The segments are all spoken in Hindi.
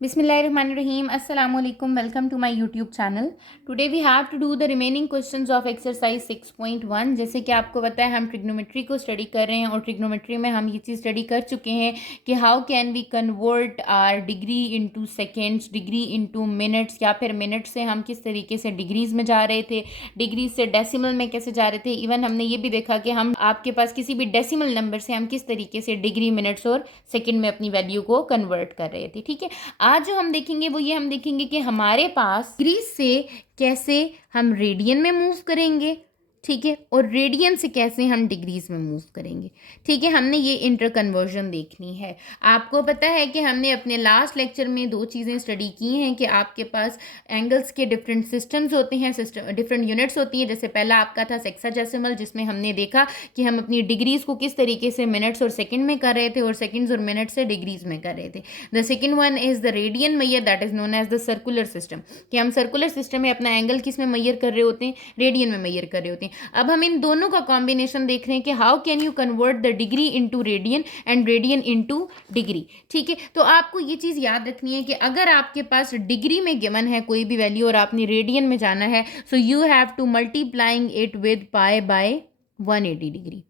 Bismillahirrahmanirrahim. Assalamu alaikum. Welcome to my YouTube channel. Today we have to do the remaining questions of exercise 6.1. जैसे कि आपको पता है हम ट्रिग्नोमेट्री को स्टडी कर रहे हैं और ट्रिग्नोमेट्री में हम ये चीज़ स्टडी कर चुके हैं कि how can we convert our degree into seconds, degree into minutes, या फिर मिनट से हम किस तरीके से डिग्रीज में जा रहे थे, डिग्री से डेसिमल में कैसे जा रहे थे। इवन हमने ये भी देखा कि हम आपके पास किसी भी डेसिमल नंबर से हम किस तरीके से डिग्री, मिनट्स और सेकेंड में अपनी वैल्यू को कन्वर्ट कर रहे थे। ठीक है, आज जो हम देखेंगे वो ये हम देखेंगे कि हमारे पास डिग्री से कैसे हम रेडियन में मूव करेंगे, ठीक है, और रेडियन से कैसे हम डिग्रीज में मूव करेंगे। ठीक है, हमने ये इंटर कन्वर्जन देखनी है। आपको पता है कि हमने अपने लास्ट लेक्चर में दो चीज़ें स्टडी की हैं कि आपके पास एंगल्स के डिफरेंट सिस्टम्स होते हैं, डिफरेंट यूनिट्स होती हैं। जैसे पहला आपका था सेक्साडेसिमल, जिसमें हमने देखा कि हम अपनी डिग्रीज को किस तरीके से मिनट्स और सेकेंड में कर रहे थे और सेकेंड्स और मिनट्स से डिग्रीज में कर रहे थे। The second one is the radian measure, that is known as the circular system, कि हम सर्कुलर सिस्टम में अपना एंगल किस में मैयर कर रहे होते हैं, रेडियन में मैयर कर रहे होते हैं। अब हम इन दोनों का कॉम्बिनेशन देख रहे हैं कि how can you convert the degree into radian and radian into degree. ठीक है, तो आपको ये चीज़ याद रखनी है कि अगर आपके पास डिग्री में गिवन है कोई भी वैल्यू और आपने रेडियन में जाना है, so you have to multiplying it with pi by 180 degree.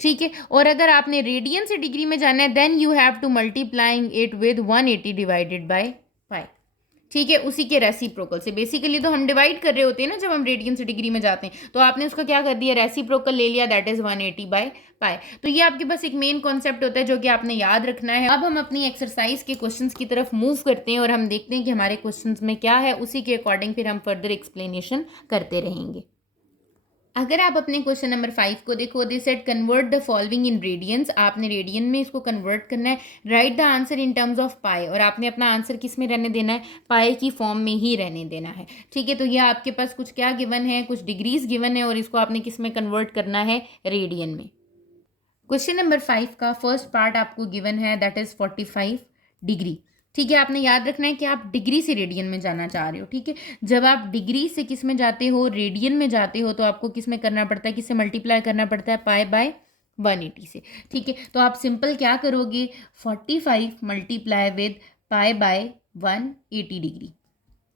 ठीक है, और अगर आपने रेडियन से डिग्री में जाना है then you have to multiplying it with 180 divided by pi. ठीक है, उसी के रेसिप्रोकल से। बेसिकली तो हम डिवाइड कर रहे होते हैं ना जब हम रेडियन से डिग्री में जाते हैं, तो आपने उसका क्या कर दिया, रेसिप्रोकल ले लिया, दैट इज 180 बाय पाई। तो ये आपके पास एक मेन कॉन्सेप्ट होता है जो कि आपने याद रखना है। अब हम अपनी एक्सरसाइज के क्वेश्चंस की तरफ मूव करते हैं और हम देखते हैं कि हमारे क्वेश्चंस में क्या है, उसी के अकॉर्डिंग फिर हम फर्दर एक्सप्लेनेशन करते रहेंगे। अगर आप अपने क्वेश्चन नंबर 5 को देखो, they said convert the following in radians, आपने रेडियन में इसको कन्वर्ट करना है। Write the answer in terms of pi, और आपने अपना आंसर किस में रहने देना है, पाई की फॉर्म में ही रहने देना है। ठीक है, तो ये आपके पास कुछ क्या गिवन है, कुछ डिग्रीज गिवन है और इसको आपने किस में कन्वर्ट करना है, रेडियन में। क्वेश्चन नंबर 5 का फर्स्ट पार्ट आपको गिवन है, दैट इज 45 डिग्री। ठीक है, आपने याद रखना है कि आप डिग्री से रेडियन में जाना चाह रहे हो। ठीक है, जब आप डिग्री से किस में जाते हो, रेडियन में जाते हो, तो आपको किस में करना पड़ता है, किससे मल्टीप्लाई करना पड़ता है, पाई बाय 180 से। ठीक है, तो आप सिंपल क्या करोगे, 45 multiply with pi by 180 degree.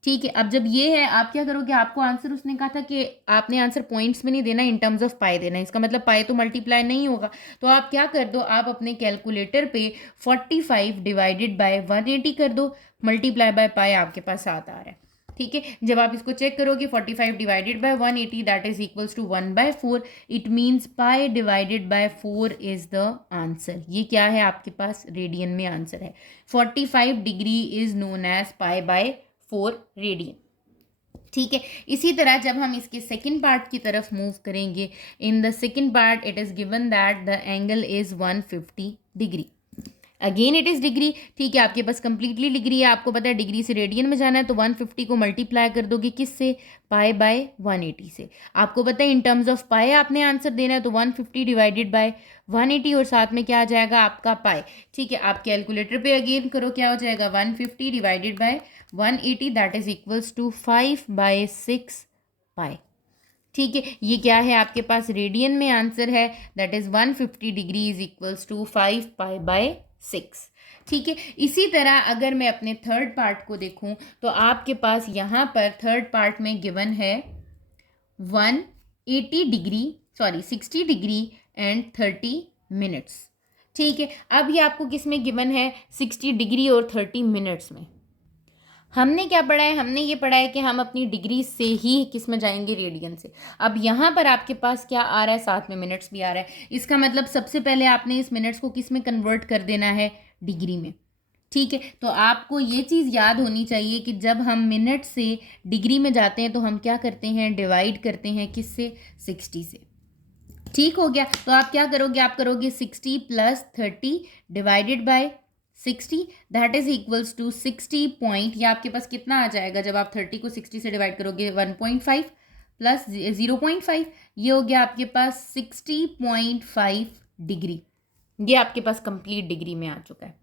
ठीक है, अब जब ये है आप क्या करोगे, आपको आंसर उसने कहा था कि आपने आंसर पॉइंट्स में नहीं देना, इन टर्म्स ऑफ पाई देना है। इसका मतलब पाई तो मल्टीप्लाई नहीं होगा, तो आप क्या कर दो, आप अपने कैलकुलेटर पे 45 डिवाइडेड बाय 180 कर दो, मल्टीप्लाई बाय पाई आपके पास 7 आ रहा है। ठीक है, जब आप इसको चेक करोगे 45 divided by 180 that is equals to 1/4, it means pi divided by 4 is the answer. ये क्या है, आपके पास रेडियन में आंसर है। 45 degree is known as pi by 4 radian. ठीक है, इसी तरह जब हम इसके सेकंड पार्ट की तरफ मूव करेंगे, in the second part it is given that the angle is 150 degree. Again it is degree. ठीक है, आपके पास कंप्लीटली डिग्री है, आपको पता है डिग्री से रेडियन में जाना है, तो 150 को मल्टीप्लाई कर दोगे किससे, पाई बाय 180 से। आपको पता है इन टर्म्स ऑफ पाई आपने आंसर देना है, तो 150 डिवाइडेड बाय 180 और साथ में क्या आ जाएगा आपका पाई। ठीक है, आप कैलकुलेटर पे अगेन करो, क्या हो जाएगा, 150 divided by 180 that is equals to 5/6 pi. ठीक है, ये क्या है, आपके पास रेडियन में आंसर है, that is 150 degree is equals to 5/6। ठीक है, इसी तरह अगर मैं अपने थर्ड पार्ट को देखूं, तो आपके पास यहाँ पर थर्ड पार्ट में गिवन है 180 degree, sorry 60 degree and 30 minutes. ठीक है, अब ये आपको किस में गिवन है, 60 डिग्री और 30 मिनट्स में। हमने क्या पढ़ा है, हमने ये पढ़ा है कि हम अपनी डिग्री से ही किस में जाएंगे, रेडियन से। अब यहाँ पर आपके पास क्या आ रहा है, साथ में मिनट्स भी आ रहा है। इसका मतलब सबसे पहले आपने इस मिनट्स को किस में कन्वर्ट कर देना है, डिग्री में। ठीक है, तो आपको ये चीज़ याद होनी चाहिए कि जब हम मिनट से डिग्री में जाते हैं तो हम क्या करते हैं, डिवाइड करते हैं किससे, 60 से। ठीक हो गया, तो आप क्या करोगे, आप करोगे 60 + 30 divided by 60 that is equals to 60 point, या आपके पास कितना आ जाएगा, जब आप 30 को 60 से डिवाइड करोगे 1.5 प्लस 0.5, ये हो गया आपके पास 60.5 डिग्री। ये आपके पास कंप्लीट डिग्री में आ चुका है।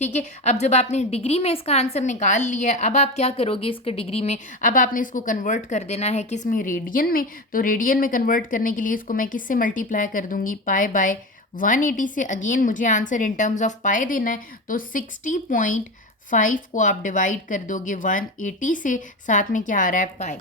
ठीक है, अब जब आपने डिग्री में इसका आंसर निकाल लिया है, अब आप क्या करोगे, इसके डिग्री में अब आपने इसको कन्वर्ट कर देना है किस में, रेडियन में। तो रेडियन में कन्वर्ट करने के लिए इसको मैं किससे मल्टीप्लाई कर दूंगी, पाई बाय 180 से। अगेन मुझे आंसर इन टर्म्स ऑफ पाई देना है, तो 60.5 5 को आप डिवाइड कर दोगे 180 से, साथ में क्या आ रहा है पाई।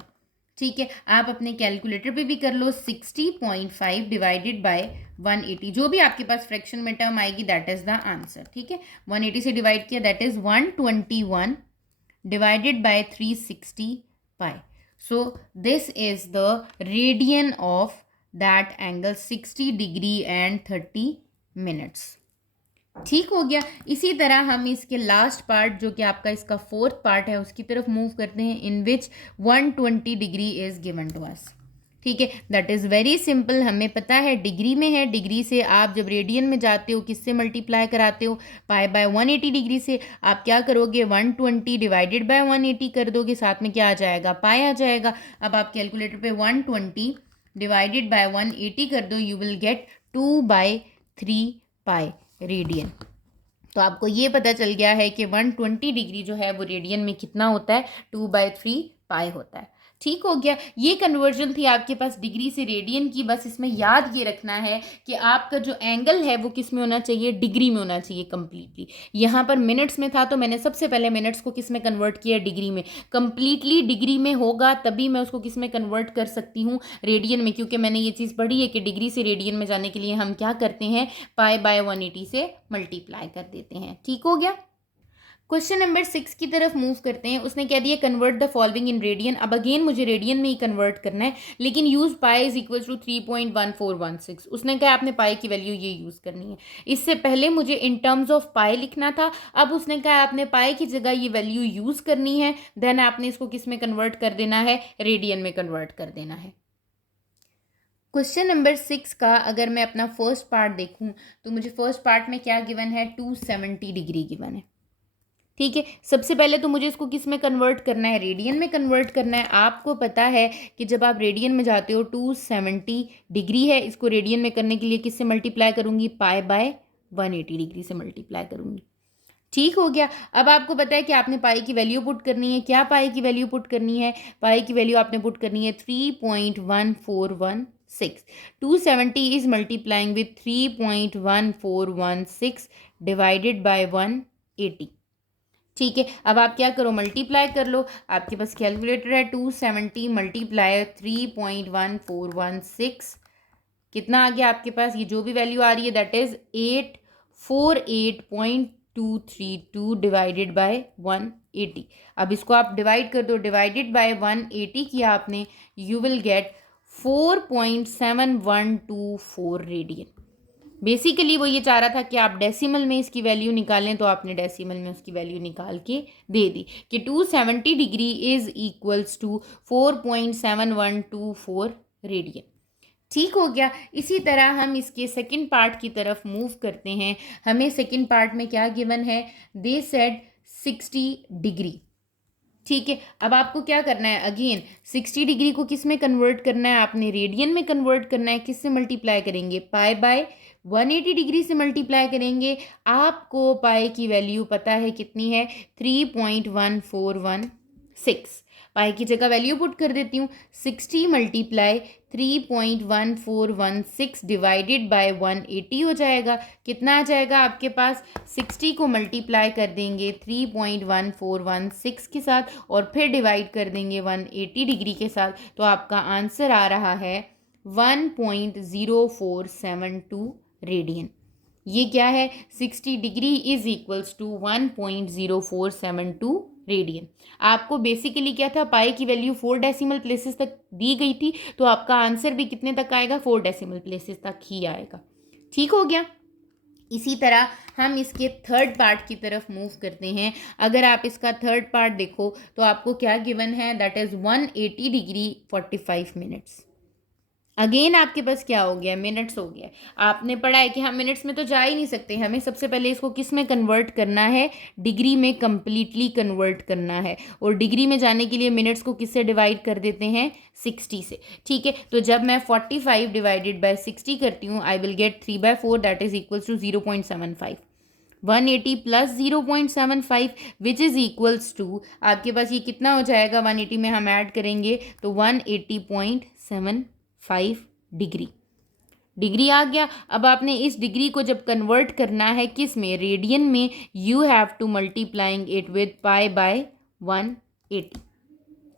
ठीक है, आप अपने कैलकुलेटर पे भी कर लो, 60.5 डिवाइडेड बाय 180, जो भी आपके पास फ्रैक्शन में टर्म आएगी दैट इज द आंसर। ठीक है, 180 से डिवाइड किया that is 121 divided by 360 pi. So this is the radian of that angle 60 degree and 30 minutes. ठीक हो गया। इसी तरह हम इसके लास्ट पार्ट जो कि आपका इसका फोर्थ पार्ट है उसकी तरफ मूव करते हैं, in which 120 degree is given to us. ठीक है, दैट इज़ वेरी सिंपल, हमें पता है डिग्री में है, डिग्री से आप जब रेडियन में जाते हो किससे मल्टीप्लाई कराते हो, पाई बाय 180 डिग्री से। आप क्या करोगे, 120 डिवाइडेड बाय 180 कर दोगे, साथ में क्या आ जाएगा, पाई आ जाएगा। अब आप कैलकुलेटर पे 120 डिवाइडेड बाय 180 कर दो, you will get 2/3 pi radian. तो आपको ये पता चल गया है कि 120 डिग्री जो है वो रेडियन में कितना होता है, 2/3 पाई होता है। ठीक हो गया, ये कन्वर्जन थी आपके पास डिग्री से रेडियन की। बस इसमें याद ये रखना है कि आपका जो एंगल है वो किस में होना चाहिए, डिग्री में होना चाहिए कंप्लीटली। यहाँ पर मिनट्स में था तो मैंने सबसे पहले मिनट्स को किस में कन्वर्ट किया, डिग्री में। कंप्लीटली डिग्री में होगा तभी मैं उसको किस में कन्वर्ट कर सकती हूँ, रेडियन में, क्योंकि मैंने ये चीज़ पढ़ी है कि डिग्री से रेडियन में जाने के लिए हम क्या करते हैं, पाई बाय 180 से मल्टीप्लाई कर देते हैं। ठीक हो गया। क्वेश्चन नंबर 6 की तरफ मूव करते हैं। उसने कह दिया convert the following in radian. अब अगेन मुझे रेडियन में ही कन्वर्ट करना है, लेकिन use pi is equal to 3.1416। उसने कहा आपने पाई की वैल्यू ये यूज़ करनी है। इससे पहले मुझे इन टर्म्स ऑफ पाई लिखना था, अब उसने कहा आपने पाई की जगह ये वैल्यू यूज़ करनी है, देन आपने इसको किस में कन्वर्ट कर देना है, रेडियन में कन्वर्ट कर देना है। क्वेश्चन नंबर 6 का अगर मैं अपना फर्स्ट पार्ट देखूं तो मुझे फर्स्ट पार्ट में क्या गिवन है, 270 डिग्री गिवन है। ठीक है, सबसे पहले तो मुझे इसको किस में कन्वर्ट करना है, रेडियन में कन्वर्ट करना है। आपको पता है कि जब आप रेडियन में जाते हो 270 डिग्री है, इसको रेडियन में करने के लिए किससे मल्टीप्लाई करूंगी, पाई बाय 180 डिग्री से मल्टीप्लाई करूंगी। ठीक हो गया। अब आपको पता है कि आपने पाई की वैल्यू पुट करनी है। क्या पाई की वैल्यू पुट करनी है, पाई की वैल्यू आपने पुट करनी है 3.1416। 270 is multiplying with 3.1416 divided by 180। ठीक है, अब आप क्या करो, मल्टीप्लाई कर लो। आपके पास कैलकुलेटर है, 270 मल्टीप्लाई 3.1416 कितना आ गया आपके पास, ये जो भी वैल्यू आ रही है दैट इज 848.232 डिवाइडेड बाय 180। अब इसको आप डिवाइड कर दो, डिवाइडेड बाय 180 किया आपने, you will get 4.7124 radian. Basically वो ये चाह रहा था कि आप डेसिमल में इसकी वैल्यू निकालें, तो आपने डेसिमल में उसकी वैल्यू निकाल के दे दी कि 270 degree is equals to 4.7124 radian. ठीक हो गया। इसी तरह हम इसके सेकंड पार्ट की तरफ मूव करते हैं। हमें सेकंड पार्ट में क्या गिवन है, दे सेड 60 डिग्री। ठीक है, अब आपको क्या करना है, अगेन 60 डिग्री को किस में कन्वर्ट करना है, आपने रेडियन में कन्वर्ट करना है। किससे मल्टीप्लाई करेंगे, पाई बाय 180 डिग्री से मल्टीप्लाई करेंगे। आपको पाई की वैल्यू पता है कितनी है, 3.1416। पाई की जगह वैल्यू पुट कर देती हूँ, 60 मल्टीप्लाई 3.1416 डिवाइडेड बाय 180 हो जाएगा। कितना आ जाएगा आपके पास, 60 को मल्टीप्लाई कर देंगे 3.1416 के साथ और फिर डिवाइड कर देंगे 180 डिग्री के साथ, तो आपका आंसर आ रहा है 1.0472 रेडियन। ये क्या है, 60 degree is equals to 1.0472 radian. आपको बेसिकली क्या था, पाई की वैल्यू 4 डेसिमल प्लेसेस तक दी गई थी, तो आपका आंसर भी कितने तक आएगा, 4 डेसिमल प्लेसेस तक ही आएगा। ठीक हो गया। इसी तरह हम इसके थर्ड पार्ट की तरफ मूव करते हैं। अगर आप इसका थर्ड पार्ट देखो तो आपको क्या गिवन है, that is 180 degree 45 minutes. Again आपके पास क्या हो गया, मिनट्स हो गया। आपने पढ़ा है कि हम मिनट्स में तो जा ही नहीं सकते, हमें सबसे पहले इसको किस में कन्वर्ट करना है, डिग्री में कंप्लीटली कन्वर्ट करना है। और डिग्री में जाने के लिए मिनट्स को किससे डिवाइड कर देते हैं, 60 से। ठीक है, तो जब मैं 45 डिवाइडेड बाय 60 करती हूँ, I will get 3/4 that is equals to 0.75। 180 plus 0.75 which is equals to, आपके पास ये कितना हो जाएगा, 180 में हम ऐड करेंगे तो 180.75 डिग्री डिग्री आ गया। अब आपने इस डिग्री को जब कन्वर्ट करना है किस में, रेडियन में, you have to multiplying it with pi by 180।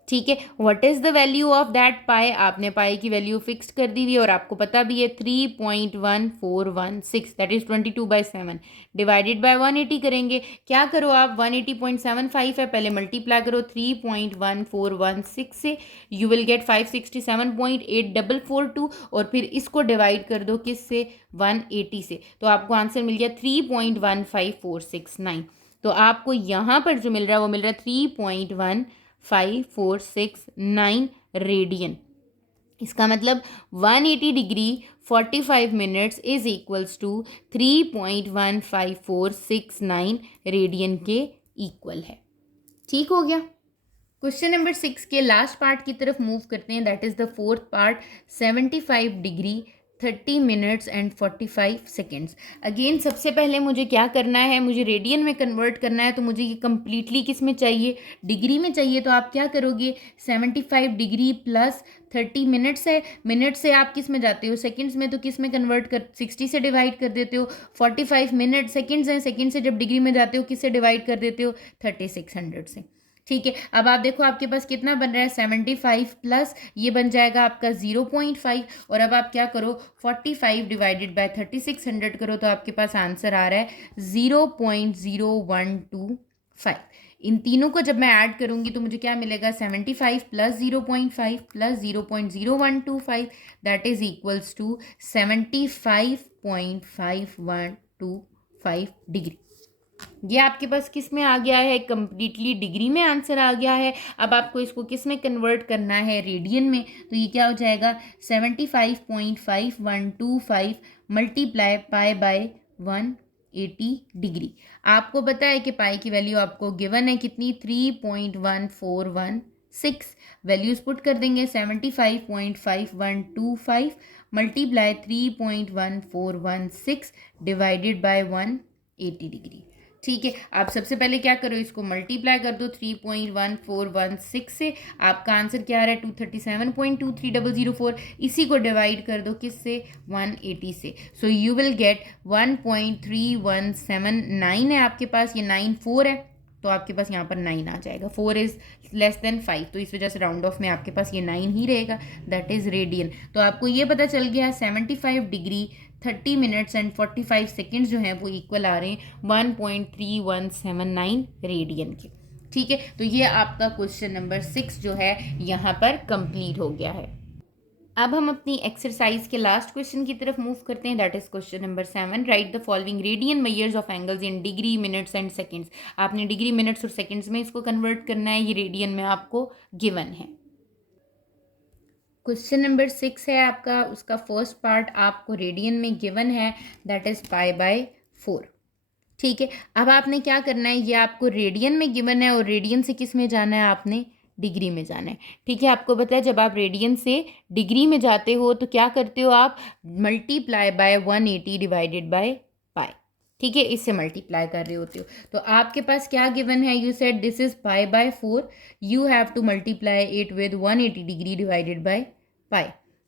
ठीक है, what is the value of that pi, आपने पाई की वैल्यू फिक्स कर दी हुई है और आपको पता भी है 3.1416, दैट इज 22/7 डिवाइडेड बाय 180 करेंगे। क्या करो आप, 180.75 है, पहले मल्टीप्लाई करो 3.1416 से, यू विल गेट 567.8442 और फिर इसको डिवाइड कर दो किससे, 180 से, तो आपको आंसर मिल गया 3.15469। तो आपको यहाँ पर जो मिल रहा है वो मिल रहा है 3.15469 रेडियन। इसका मतलब 180 degree 45 minutes is equals to 3.15469 radian के इक्वल है। ठीक हो गया। क्वेश्चन नंबर 6 के लास्ट पार्ट की तरफ मूव करते हैं, that is the fourth part, 75 degree 30 minutes and 45 seconds. Again सबसे पहले मुझे क्या करना है, मुझे रेडियन में कन्वर्ट करना है, तो मुझे ये कम्प्लीटली किस में चाहिए, डिग्री में चाहिए। तो आप क्या करोगे, 75 डिग्री प्लस 30 मिनट्स है, मिनट से आप किस में जाते हो, सेकंड्स में, तो किस में कन्वर्ट कर, 60 से डिवाइड कर देते हो। 45 मिनट सेकंड्स हैं, सेकंड से जब डिग्री में जाते हो किससे डिवाइड कर देते हो, 3600 से। ठीक है, अब आप देखो आपके पास कितना बन रहा है, 75 प्लस ये बन जाएगा आपका 0.5, और अब आप क्या करो, 45 डिवाइडेड बाय 3600 करो, तो आपके पास आंसर आ रहा है 0.0125। इन तीनों को जब मैं ऐड करूंगी तो मुझे क्या मिलेगा, 75 plus 0.5 plus 0.0125, that is equals to 75.5125 degree. ये आपके पास किस में आ गया है, कंप्लीटली डिग्री में आंसर आ गया है। अब आपको इसको किस में कन्वर्ट करना है, रेडियन में, तो ये क्या हो जाएगा, 75.5125 मल्टीप्लाई पाई बाय 180 डिग्री। आपको पता है कि पाई की वैल्यू आपको गिवन है कितनी, 3.1416, वैल्यूज पुट कर देंगे, 75.5125 मल्टीप्लाई 3.1416 डिवाइडेड बाय 180 डिग्री। ठीक है, आप सबसे पहले क्या करो, इसको मल्टीप्लाई कर दो 3.1416 से, आपका आंसर क्या आ रहा है, 237.23004। इसी को डिवाइड कर दो किससे, 180 से, सो यू विल गेट 1.3179 है आपके पास, ये 94 है, तो आपके पास यहाँ पर 9 आ जाएगा, 4 इज लेस देन 5, तो इस वजह से राउंड ऑफ में आपके पास ये 9 ही रहेगा, दैट इज रेडियन। तो आपको ये पता चल गया 75 डिग्री 30 मिनट्स एंड 45 सेकेंड्स जो हैं वो इक्वल आ रहे हैं 1.3179 रेडियन के। ठीक है, तो ये आपका क्वेश्चन नंबर 6 जो है यहाँ पर कंप्लीट हो गया है। अब हम अपनी एक्सरसाइज के लास्ट क्वेश्चन की तरफ मूव करते हैं, that is question number 7, right the following radian measures of angles in degree minutes and seconds. आपने डिग्री मिनट्स और सेकेंड्स में इसको कन्वर्ट करना है, ये रेडियन में आपको गिवन है। क्वेश्चन नंबर 6 है आपका, उसका फर्स्ट पार्ट आपको रेडियन में गिवन है, दैट इज पाई बाय 4। ठीक है, अब आपने क्या करना है, ये आपको रेडियन में गिवन है और रेडियन से किस में जाना है, आपने डिग्री में जाना है। ठीक है, आपको पता है जब आप रेडियन से डिग्री में जाते हो तो क्या करते हो आप, multiply by 180 divided by pi. ठीक है, इससे मल्टीप्लाई कर रहे होते हो, तो आपके पास क्या गिवन है, you said this is pi by 4, you have to multiply it with 180 degree divided by pi.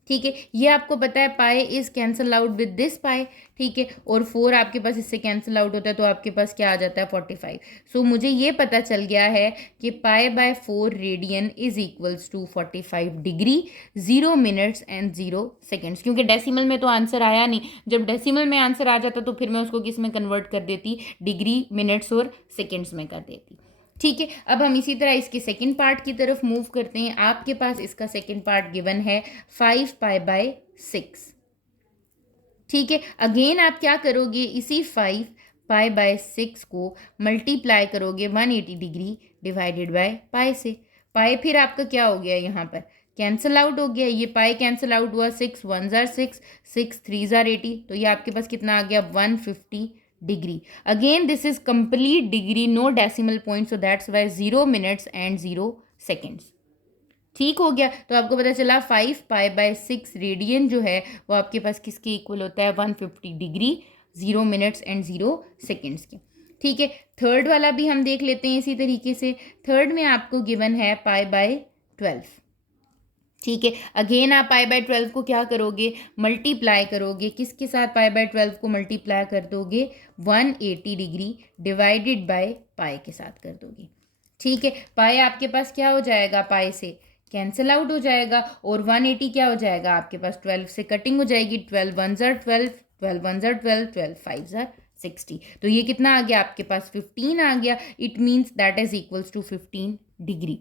ठीक है, ये आपको पता है pi is cancel out with this pi. ठीक है, और 4 आपके पास इससे कैंसिल आउट होता है, तो आपके पास क्या आ जाता है, 45। सो मुझे ये पता चल गया है कि pi by 4 radian is equals to 45 degree 0 minutes and 0 seconds. क्योंकि डेसिमल में तो आंसर आया नहीं, जब डेसिमल में आंसर आ जाता तो फिर मैं उसको किस में कन्वर्ट कर देती, डिग्री मिनट्स और सेकेंड्स में कर देती। ठीक है, अब हम इसी तरह इसके सेकंड पार्ट की तरफ मूव करते हैं। आपके पास इसका सेकंड पार्ट गिवन है 5 पाई बाय 6। ठीक है, अगेन आप क्या करोगे, इसी 5 पाई बाय 6 को मल्टीप्लाई करोगे 180 डिग्री डिवाइडेड बाय पाई से। पाई फिर आपका क्या हो गया, यहाँ पर कैंसिल आउट हो गया, ये पाई कैंसिल आउट हुआ, 6 1 जार 6, 6 3 जार 80, तो ये आपके पास कितना आ गया, 150 degree. Again this is complete degree, no decimal point, so that's why 0 minutes and 0 seconds. ठीक हो गया, तो आपको पता चला 5 पाई बाय 6 रेडियन जो है वो आपके पास किसके इक्वल होता है, 150 डिग्री 0 मिनट्स एंड 0 सेकेंड्स के। ठीक है, थर्ड वाला भी हम देख लेते हैं इसी तरीके से। थर्ड में आपको गिवन है पाई बाय 12। ठीक है, अगेन आप पाई बाय 12 को क्या करोगे, मल्टीप्लाई करोगे, किसके साथ पाई बाय 12 को मल्टीप्लाई कर दोगे, 180 डिग्री डिवाइडेड बाय पाई के साथ कर दोगे। ठीक है, पाई आपके पास क्या हो जाएगा, पाई से कैंसिल आउट हो जाएगा, और 180 क्या हो जाएगा आपके पास, 12 से कटिंग हो जाएगी, 12 1 ज़र 12, 12 1 ज़र 12, 12 5 ज़र 60। तो ये कितना आ गया आपके पास, 15 आ गया। It means that is equals to 15 degree.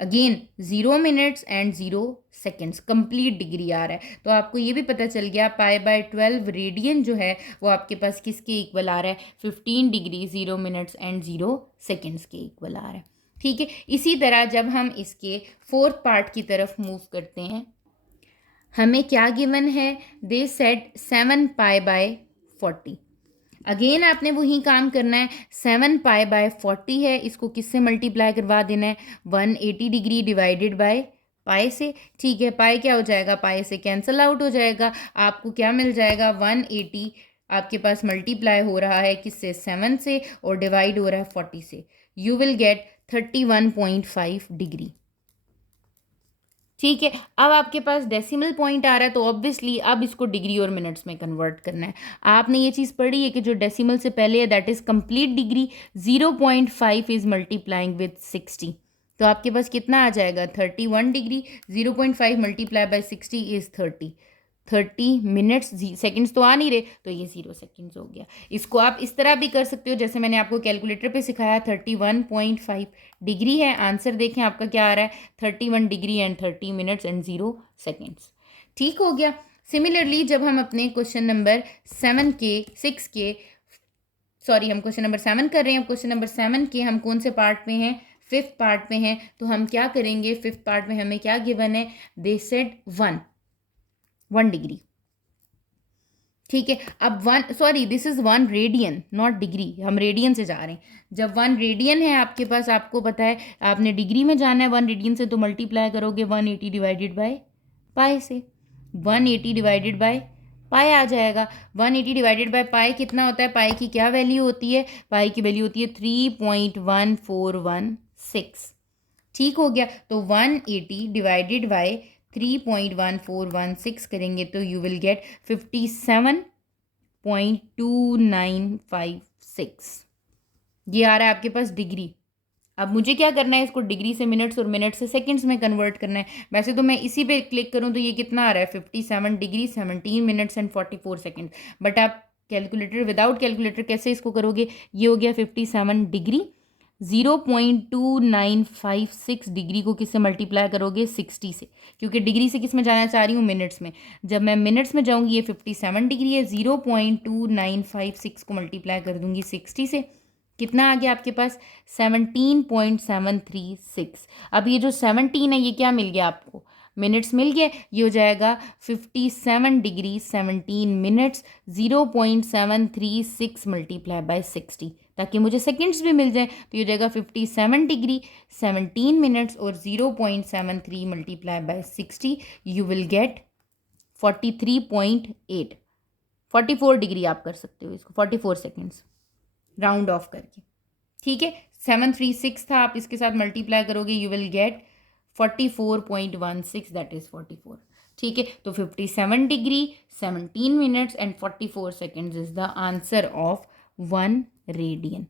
Again 0 minutes and 0 seconds, complete degree आ रहा है। तो आपको ये भी पता चल गया पाई बाय 12 रेडियन जो है वो आपके पास किसके इक्वल आ रहा है, 15 डिग्री 0 मिनट्स एंड 0 सेकेंड्स के इक्वल आ रहा है। ठीक है, इसी तरह जब हम इसके फोर्थ पार्ट की तरफ मूव करते हैं, हमें क्या गिवन है, they said 7 pi by 40। Again आपने वही काम करना है, 7 पाई बाय 40 है, इसको किससे मल्टीप्लाई करवा देना है, 180 डिग्री डिवाइडेड बाय पाई से। ठीक है, पाई क्या हो जाएगा, पाई से कैंसिल आउट हो जाएगा, आपको क्या मिल जाएगा, 180 आपके पास मल्टीप्लाई हो रहा है किससे, 7 से, और डिवाइड हो रहा है 40 से, यू विल गेट 31.5 डिग्री। ठीक है, अब आपके पास डेसिमल पॉइंट आ रहा है, तो ऑब्वियसली अब इसको डिग्री और मिनट्स में कन्वर्ट करना है। आपने ये चीज़ पढ़ी है कि जो डेसिमल से पहले है that is complete degree, 0.5 is multiplying with 60, तो आपके पास कितना आ जाएगा, 31 degree. 0.5 multiply by 60 is 30 minutes, seconds तो आ नहीं रहे, तो ये 0 सेकंड्स हो गया। इसको आप इस तरह भी कर सकते हो जैसे मैंने आपको कैलकुलेटर पे सिखाया, 31.5 डिग्री है। आंसर देखें आपका क्या आ रहा है, 31 degree and 30 minutes and 0 seconds. ठीक हो गया। सिमिलरली जब हम अपने क्वेश्चन नंबर 7 के 6 के सॉरी हम क्वेश्चन नंबर 7 कर रहे हैं, क्वेश्चन नंबर 7 के हम कौन से पार्ट में हैं, 5th पार्ट में हैं, तो हम क्या करेंगे, 5th पार्ट में हमें क्या गिवन है, दे सेड 1 डिग्री। ठीक है, अब this is 1 radian not degree, हम रेडियन से जा रहे हैं। जब 1 रेडियन है आपके पास, आपको पता है आपने डिग्री में जाना है 1 रेडियन से, तो मल्टीप्लाई करोगे 180 डिवाइडेड बाय पाई से, 180 डिवाइडेड बाय पाई आ जाएगा। 180 डिवाइडेड बाय पाई कितना होता है, पाई की क्या वैल्यू होती है, पाई की वैल्यू होती है 3.1416। ठीक हो गया, तो 180 डिवाइडेड बाय 3.1416 करेंगे तो यू विल गेट 57.2956। ये आ रहा है आपके पास डिग्री। अब मुझे क्या करना है, इसको डिग्री से मिनट्स और मिनट से सेकंड्स में कन्वर्ट करना है। वैसे तो मैं इसी पे क्लिक करूं तो ये कितना आ रहा है, 57 degree 17 minutes and 44 second. But आप कैलकुलेटर विदाउट कैलकुलेटर कैसे इसको करोगे, ये हो गया 57 डिग्री, 0.2956 डिग्री को किससे मल्टीप्लाई करोगे, 60 से, क्योंकि डिग्री से किस में जाना चाह रही हूँ, मिनट्स में। जब मैं मिनट्स में जाऊँगी, ये 57 डिग्री है, 0.2956 को मल्टीप्लाई कर दूँगी 60 से, कितना आ गया आपके पास, 17.736। अब ये जो 17 है ये क्या मिल गया आपको, मिनट्स मिल गया, ये हो जाएगा 57 डिग्री 17 मिनट्स 0.736 मल्टीप्लाई बाय 60, ताकि मुझे सेकंड्स भी मिल जाए। तो ये हो जाएगा 57 डिग्री 17 मिनट्स और 0.73 multiply by 60, you will get 43.8, 44 degree आप कर सकते हो इसको, 44 सेकेंड्स राउंड ऑफ करके। ठीक है, 736 था, आप इसके साथ मल्टीप्लाई करोगे you will get 44.16, that is 44। ठीक है, तो 57 degree 17 minutes and 44 seconds is the answer of 1 radian.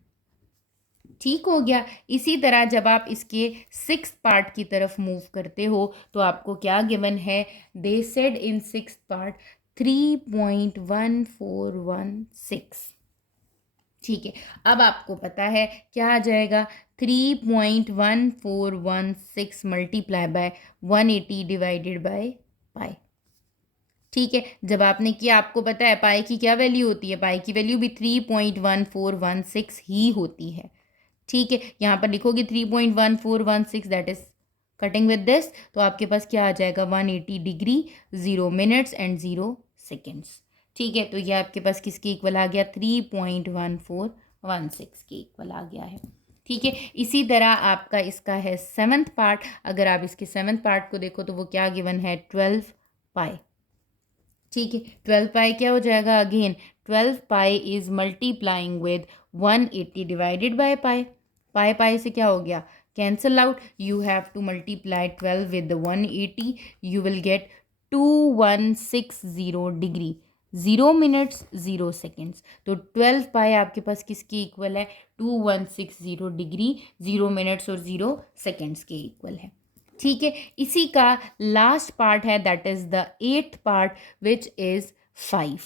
ठीक हो गया। इसी तरह जब आप इसके 6th पार्ट की तरफ मूव करते हो तो आपको क्या गिवन है, they said in 6th part 3.1416। ठीक है, अब आपको पता है क्या आ जाएगा, 3.1416 multiply by 180 divided by pi. ठीक है, जब आपने किया आपको पता है पाई की क्या वैल्यू होती है, पाई की वैल्यू भी 3.1416 ही होती है। ठीक है, यहाँ पर लिखोगे 3.1416, that is cutting with this, तो आपके पास क्या आ जाएगा, 180 डिग्री 0 मिनट्स एंड 0 सेकेंड्स। ठीक है, तो ये आपके पास किसके इक्वल आ गया, 3.1416 के इक्वल आ गया है। ठीक है, इसी तरह आपका इसका है 7th पार्ट। अगर आप इसके 7th पार्ट को देखो तो वो क्या गिवन है, 12 पाई। ठीक है, 12 पाई क्या हो जाएगा, again 12 pi is multiplying with 180 divided by pi. Pi pi से क्या हो गया, cancel out. You have to multiply 12 with the 180. You will get 2160 degree, 0 minutes 0 seconds. तो 12 पाई आपके पास किसके इक्वल है? 2160 डिग्री, 0 मिनट्स और 0 सेकेंड्स के इक्वल है। ठीक है, इसी का लास्ट पार्ट है, that is the 8th part which is 5।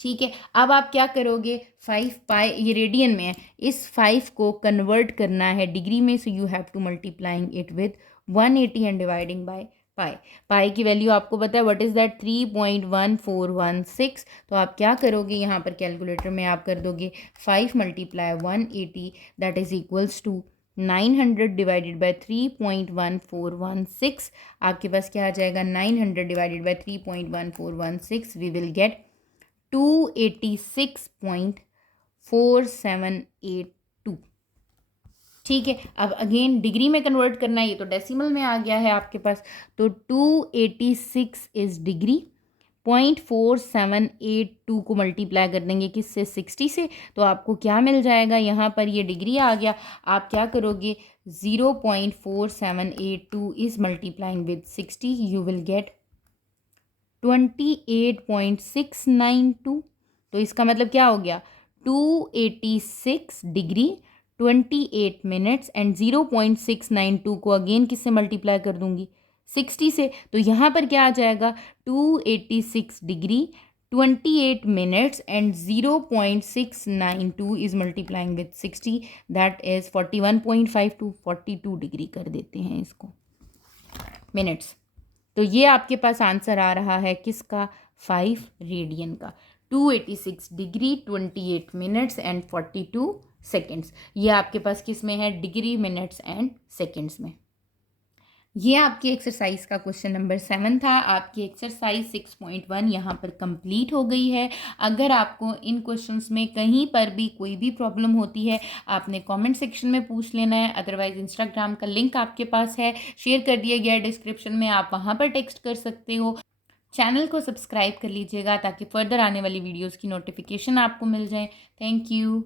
ठीक है, अब आप क्या करोगे? 5 पाई, ये रेडियन में है, इस 5 को कन्वर्ट करना है डिग्री में, so you have to multiplying it with 180 and dividing by pi. Pi की वैल्यू आपको पता है, व्हाट इज दैट? 3.1416। तो आप क्या करोगे यहाँ पर कैलकुलेटर में, आप कर दोगे 5 multiply 180, that is equals to 900 divided by 3.1416। आपके पास क्या आ जाएगा? 900 divided by 3.1416, we will get 286.4782। ठीक है, अब अगेन डिग्री में कन्वर्ट करना है, ये तो डेसिमल में आ गया है आपके पास, तो 286 इज डिग्री, 0.4782 को मल्टीप्लाई कर देंगे किससे? 60 से। तो आपको क्या मिल जाएगा? यहाँ पर ये डिग्री आ गया, आप क्या करोगे? 0.4782 is multiplying with 60, you will get 28.692। तो इसका मतलब क्या हो गया? 286 डिग्री, 28 मिनट्स एंड 0.692 को अगेन किससे मल्टीप्लाई कर दूंगी? 60 से। तो यहाँ पर क्या आ जाएगा? 286 degree, 28 minutes and 0.692 is multiplying with 60, that is 41.52, 42 degree कर देते हैं इसको मिनट्स। तो ये आपके पास आंसर आ रहा है किसका? 5 रेडियन का, 286 डिग्री, 28 मिनट्स एंड 42 सेकेंड्स। ये आपके पास किस में है? डिग्री, मिनट्स एंड सेकेंड्स में। ये आपकी एक्सरसाइज का क्वेश्चन नंबर 7 था। आपकी एक्सरसाइज 6.1 यहाँ पर कंप्लीट हो गई है। अगर आपको इन क्वेश्चंस में कहीं पर भी कोई भी प्रॉब्लम होती है, आपने कमेंट सेक्शन में पूछ लेना है, अदरवाइज इंस्टाग्राम का लिंक आपके पास है, शेयर कर दिया गया है डिस्क्रिप्शन में, आप वहाँ पर टेक्स्ट कर सकते हो। चैनल को सब्सक्राइब कर लीजिएगा ताकि फर्दर आने वाली वीडियोज़ की नोटिफिकेशन आपको मिल जाए। Thank you.